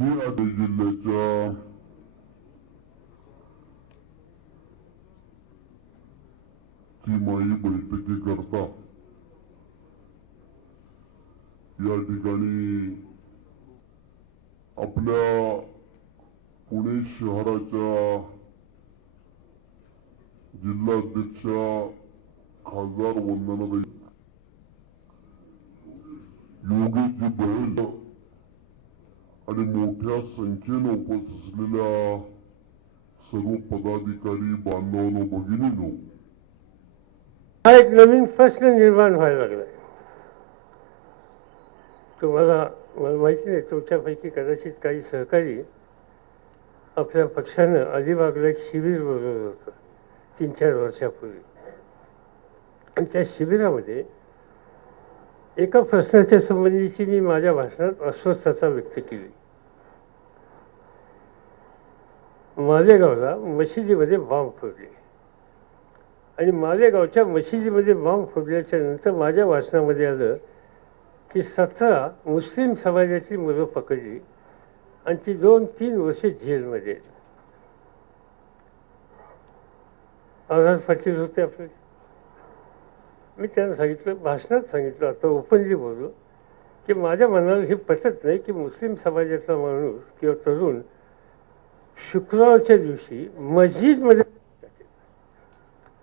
ही आधी जिल्ह्याच्या तिमाही बैठकीकरता या ठिकाणी आपल्या पुणे शहराच्या जिल्हाध्यक्ष खासदार वंदनाबाई योगेशजी आणि मोठ्या संख्येनं उपस्थित असलेल्या सर्व पदाधिकारी बांधवांनो भगिनीनो. हा एक नवीन प्रश्न निर्माण व्हायला लागलाय. तुम्हाला मला माहिती नाही तुमच्यापैकी कदाचित काही सहकारी आपल्या पक्षानं अलिबागला एक शिबिर बोलवलं होतं तीन चार वर्षापूर्वी. आणि त्या शिबिरामध्ये एका प्रश्नाच्या संबंधीची मी माझ्या भाषणात अस्वस्थता व्यक्त केली. मालेगावला मशिदीमध्ये बॉम्ब फोडले. आणि मालेगावच्या मशिदीमध्ये बॉम्ब फोडल्याच्या नंतर माझ्या भाषणामध्ये आलं की सतरा मुस्लिम समाजाची मुलं पकडली आणि ती दोन तीन वर्षे जेलमध्ये. आहेत. आझाद पाटील होते आपले. मी त्यांना सांगितलं भाषणात सांगितलं आता ओपनली बोललो की माझ्या मनाला हे पटत नाही की मुस्लिम समाजाचा माणूस किंवा तरुण शुक्रवारच्या दिवशी मस्जिदमध्ये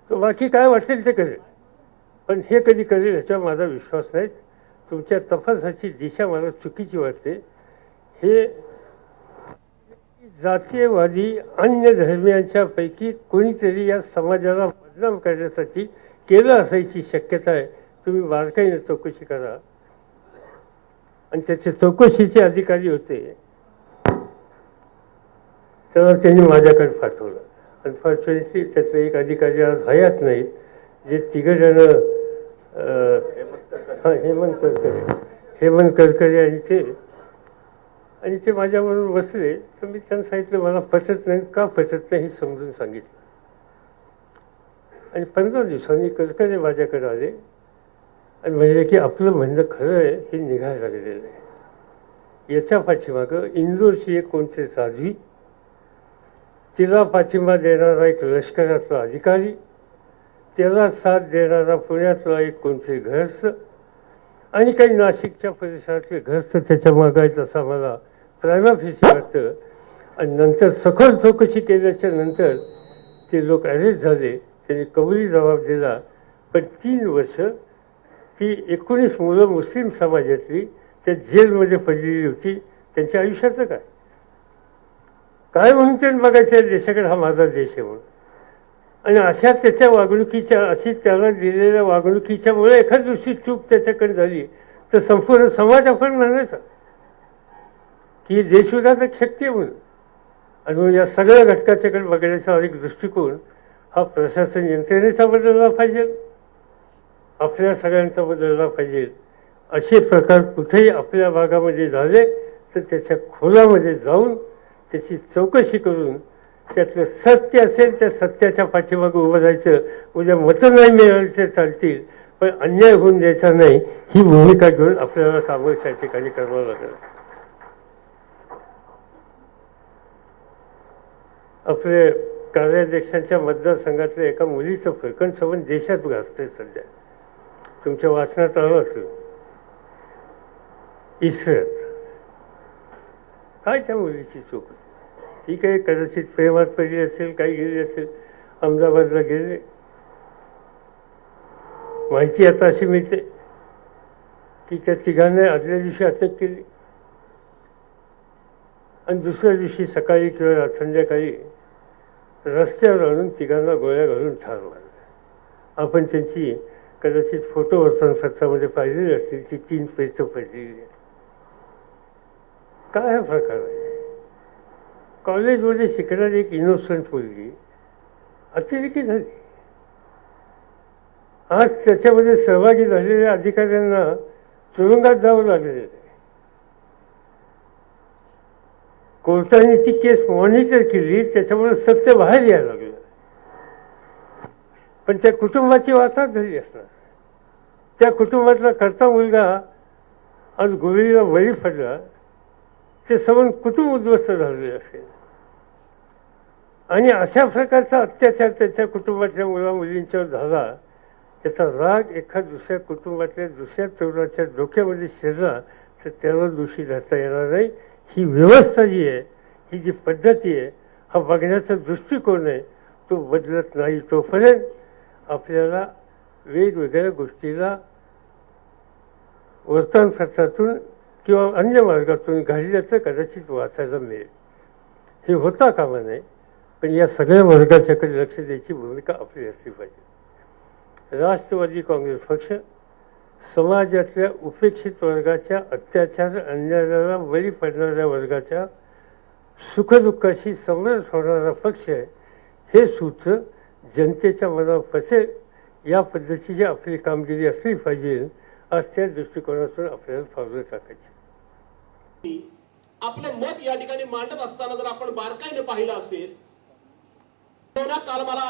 तो बाकी काय वाटेल ते करेल. पण हे कधी करेल ह्याच्यावर माझा विश्वास नाही. तुमच्या तपासाची दिशा मला चुकीची वाटते. हे जातीयवादी अन्य धर्मियांच्या पैकी कोणीतरी या समाजाला बदनाम करण्यासाठी केलं असायची शक्यता आहे. तुम्ही बारकाईने चौकशी करा. आणि त्याचे चौकशीचे अधिकारी होते. तर त्यांनी माझ्याकडे पाठवलं. अनफॉर्च्युनेटली त्यातले एक अधिकारी आज हयात नाहीत जे तिघजण हां हेमंत करकरे. हेमंत करकरे आणि ते आणि ते माझ्याबरोबर बसले. तर मी त्यांना सांगितलं मला पचत नाही. का पचत नाही हे समजून सांगितलं? आणि पंधरा दिवसांनी करकरे माझ्याकडे आले आणि म्हणले की आपलं म्हणणं खरं आहे हे निघायला लागलेलं आहे याच्या पाठीमागं इंदोरची एक कोणते साधवी तिला पाठिंबा देणारा एक लष्करातला अधिकारी त्याला साथ देणारा पुण्यातला एक कोणते घरस्त आणि काही नाशिकच्या परिसरातले घरस्त त्याच्या मागायचं असं मला प्रायमाफिसी वाटतं आणि नंतर सखोल चौकशी केल्याच्यानंतर ते लोक अरेस्ट झाले त्यांनी कबुली जबाब दिला. पण तीन वर्ष ती एकोणीस मुलं मुस्लिम समाजातली त्या जेलमध्ये पडलेली होती. त्यांच्या आयुष्याचं काय? काय म्हणून ते बघायचं देशाकडे हा माझा देश आहे म्हणून. आणि अशा त्याच्या वागणुकीच्या अशी त्याला दिलेल्या वागणुकीच्यामुळे एखाद दिवशी चूक त्याच्याकडे झाली तर संपूर्ण समाज आपण म्हणायचा की देशविघातक शक्ती आहे म्हणून. आणि या सगळ्या घटकाच्याकडे बघण्याचा अधिक दृष्टिकोन हा प्रशासन यंत्रणेचा बदलला पाहिजे. आपल्या सगळ्यांचा बदलला पाहिजे. असे प्रकार कुठेही आपल्या भागामध्ये झाले तर त्याच्या खोलामध्ये जाऊन त्याची चौकशी करून त्यातलं सत्य असेल त्या सत्याच्या पाठीमागे उभं राहायचं. उद्या मतं नाही मिळाली ते चालतील पण अन्याय होऊन द्यायचा नाही ही भूमिका घेऊन आपल्याला कामं त्या ठिकाणी करावं लागेल. आपले कार्याध्यक्षांच्या मतदारसंघातल्या एका मुलीचं प्रकरण संबंध देशात गाजतंय सध्या. तुमच्या वाचनात आलं असेल. इस्रत. काय त्या मुलीची चूक? ती ठीक आहे कदाचित प्रेमात पडली असेल काही गेली असेल अहमदाबादला गेले. माहिती आता अशी मिळते की त्या तिघांना आदल्या दिवशी अटक केली. आणि दुसऱ्या दिवशी सकाळी किंवा संध्याकाळी रस्त्यावर आणून तिघांना गोळ्या घालून ठार मारले. आपण त्यांची कदाचित फोटो वर्तमानपत्रामध्ये पाहिलेली असतील ती तीन पेच पडलेली. काय हा प्रकार आहे? कॉलेजमध्ये शिकणारी एक इनोसंट मुलगी अतिरेकी झाली. आज त्याच्यामध्ये सहभागी झालेल्या अधिकाऱ्यांना तुरुंगात जावं लागलेलं आहे. कोर्टाने ती केस मॉनिटर केली त्याच्यामुळे सत्य बाहेर यायला लागलं. पण त्या कुटुंबाची वाताच झाली असणार. त्या कुटुंबातला करता मुलगा आज गोविंदला बळी पडला ते सवन कुटुंब उद्ध्वस्त झालेले असेल. आणि अशा प्रकारचा अत्याचार त्याच्या कुटुंबातल्या मुला मुलींच्यावर झाला त्याचा राग एका दुसऱ्या कुटुंबातल्या दुसऱ्या तरुणाच्या डोक्यामध्ये शिरला तर त्याला दोषी धरता येणार नाही. ही व्यवस्था जी आहे ही जी पद्धती आहे हा बघण्याचा दृष्टिकोन आहे तो बदलत नाही तोपर्यंत आपल्याला वेगवेगळ्या गोष्टीला वर्तमानपत्रातून किंवा अन्य मार्गातून घालण्याचं कदाचित वाचायला मिळेल. हे होता कामा नये पण या सगळ्या वर्गाच्याकडे लक्ष द्यायची भूमिका आपली असली पाहिजे. राष्ट्रवादी काँग्रेस पक्ष समाजातल्या उपेक्षित वर्गाच्या अत्याचार अन्यायाला बळी पडणाऱ्या वर्गाच्या सुखदुःखाशी संघर्ष होणारा पक्ष आहे हे सूत्र जनतेच्या मनावर पसेल या पद्धतीची आपली कामगिरी असली पाहिजे आज त्या दृष्टिकोनातून आपल्याला पावलं टाकायची. आपले मत या ठिकाणी मांडत असताना जर आपण बारकाईने पाहिलं असेल कोरोना काल मला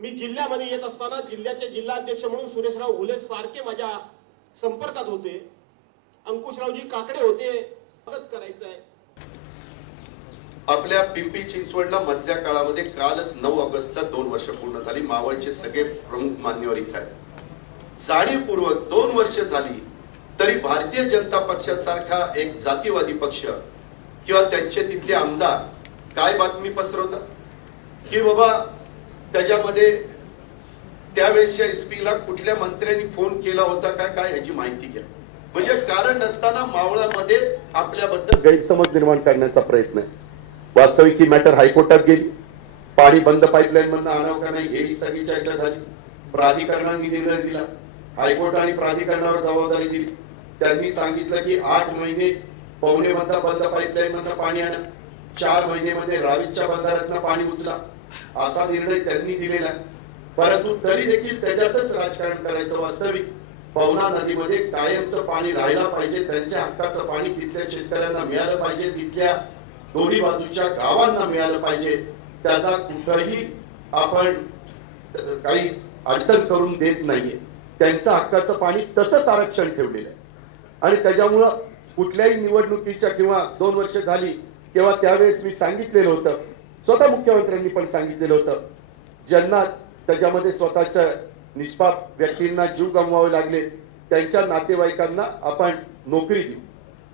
मी जिल्ह्यामध्ये येत असताना जिल्ह्याचे जिल्हाध्यक्ष म्हणून सुरेशराव उले सारखे माझ्या संपर्कात होते. अंकुशरावजी काकडे होते. मदत करायचं आहे आपल्या पिंपरी चिंचवडला मधल्या काळामध्ये कालच नऊ ऑगस्टला दोन वर्ष पूर्ण झाली. मावळचे सगळे प्रमुख मान्यवर इथे आहेत. जाणीवपूर्वक दोन वर्ष झाली तरी भारतीय जनता पक्षासारखा एक जातीवादी पक्ष किंवा त्यांचे तिथले आमदार काय बातमी पसरवतात? की बाबा त्याच्यामध्ये त्यावेळेसच्या एसपी ला कुठल्या मंत्र्यांनी फोन केला होता काय काय याची माहिती घ्या. म्हणजे कारण नसताना मावळामध्ये आपल्याबद्दल गैरसमज निर्माण करण्याचा प्रयत्न आहे. वास्तविक ही मॅटर हायकोर्टात गेली. पाणी बंद पाईपलाईन मधनं आणावं का नाही हेही सगळी चर्चा झाली. प्राधिकरणांनी निर्णय दिला. हायकोर्ट आणि प्राधिकरणावर जबाबदारी दिली. त्यांनी सांगितलं की आठ महिने पवने मधला बंद पाईपलाईन मधला पाणी आणा. चार महिने मध्ये रावीच्या बंधाऱ्यातनं पाणी उचला. असा निर्णय त्यांनी दिलेला आहे. परंतु तरी देखील त्याच्यातच राजकारण करायचं वास्तविक. पवना नदीमध्ये कायमचं पाणी राहायला पाहिजे त्यांच्या हक्काचं पाणी तिथल्या शेतकऱ्यांना मिळालं पाहिजे तिथल्या दोन्ही बाजूच्या गावांना मिळालं पाहिजे. त्याचा कुठंही आपण काही अडचण करून देत नाहीये. त्यांचं हक्काचं पाणी तसंच आरक्षण ठेवलेलं आहे. आणि त्याच्यामुळं कुठल्याही निवडणुकीच्या किंवा दोन वर्ष झाली किंवा त्यावेळेस मी सांगितलेलं होतं स्वतः मुख्यमंत्र्यांनी पण सांगितलेलं होतं. ज्यांना त्याच्यामध्ये स्वतःच्या निष्पाप व्यक्तींना जीव गमवावे लागले त्यांच्या नातेवाईकांना आपण नोकरी देऊ.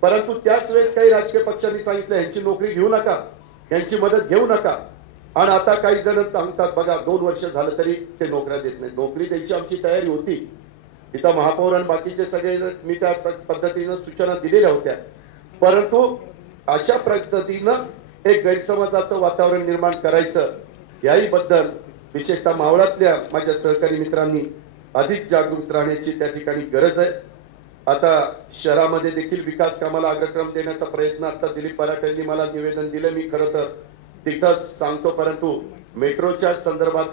परंतु त्याच वेळेस काही राजकीय पक्षांनी सांगितलं यांची नोकरी घेऊ नका यांची मदत घेऊ नका. आणि आता काही जण सांगतात बघा दोन वर्ष झालं तरी ते नोकऱ्या देत नाही नोकरी द्यायची आमची तयारी होती. इथं महापौर आणि बाकीचे सगळे मी त्या पद्धतीनं सूचना दिलेल्या होत्या. परंतु अशा पद्धतीनं एक गैरसमजाचं वातावरण निर्माण करायचं याही बद्दल विशेषतः मावळातल्या माझ्या सहकारी मित्रांनी अधिक जागृत राहण्याची त्या ठिकाणी गरज आहे. आता शहरामध्ये देखील विकास कामाला अग्रक्रम देण्याचा प्रयत्न आता दिलीप पराटे यांनी मला निवेदन दिलं. मी खरं तर तिथंच सांगतो परंतु मेट्रोच्या संदर्भात